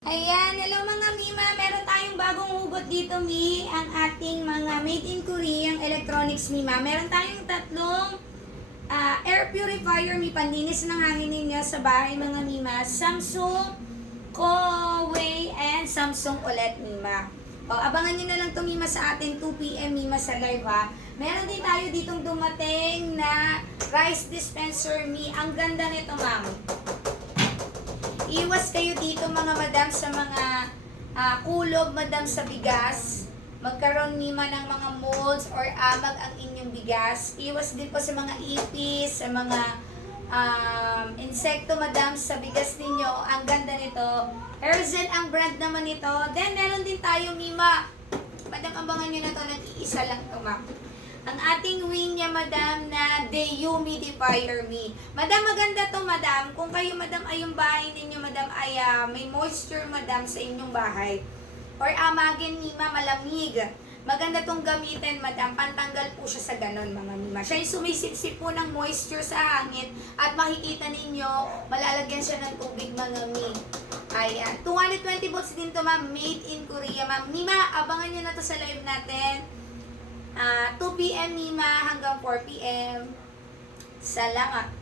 Ayan, hello mga Mima. Meron tayong bagong hugot dito, Mi. Ang ating mga made in Koreang electronics, Mima. Meron tayong tatlong air purifier, Mi. Panlinis ng hangin ninyo sa bahay, mga Mima. Samsung, Huawei, and Samsung ulit, Mima. O, abangan nyo na lang ito, Mima, sa atin 2 p.m. Mima sa live, ha. Meron din tayo ditong dumating na rice dispenser, Mi. Ang ganda nito, ma'am. Iwas kayo dito mga madam sa mga kulog, madam sa bigas. Magkaroon nima ng mga molds or amag ang inyong bigas. Iwas din po sa mga ipis, sa mga insekto, madam, sa bigas ninyo. Ang ganda nito. Herzen ang brand naman nito. Then meron din tayo, Mima. Madam, abangan nyo na to. Nag-iisa lang to, ma'am. Ang ating wing niya, madam, na dehumidifier, Mi. Madam, maganda to, madam. Kung kayo, madam, ay yung bahay ninyo, madam, ay may moisture, madam, sa inyong bahay. Or amagin, Mima, malamig. Maganda tong gamitin, madam. Pantanggal po siya sa ganon, mga Mima. Siya yung sumisipsip po ng moisture sa hangin. At makikita ninyo, malalagyan siya ng tubig, mga Mi. Ayan. 220 volts din to, ma'am. Made in Korea, ma'am. Mima, abangan nyo na to sa live natin. 2 p.m. Mima hanggang 4 p.m. Salamat.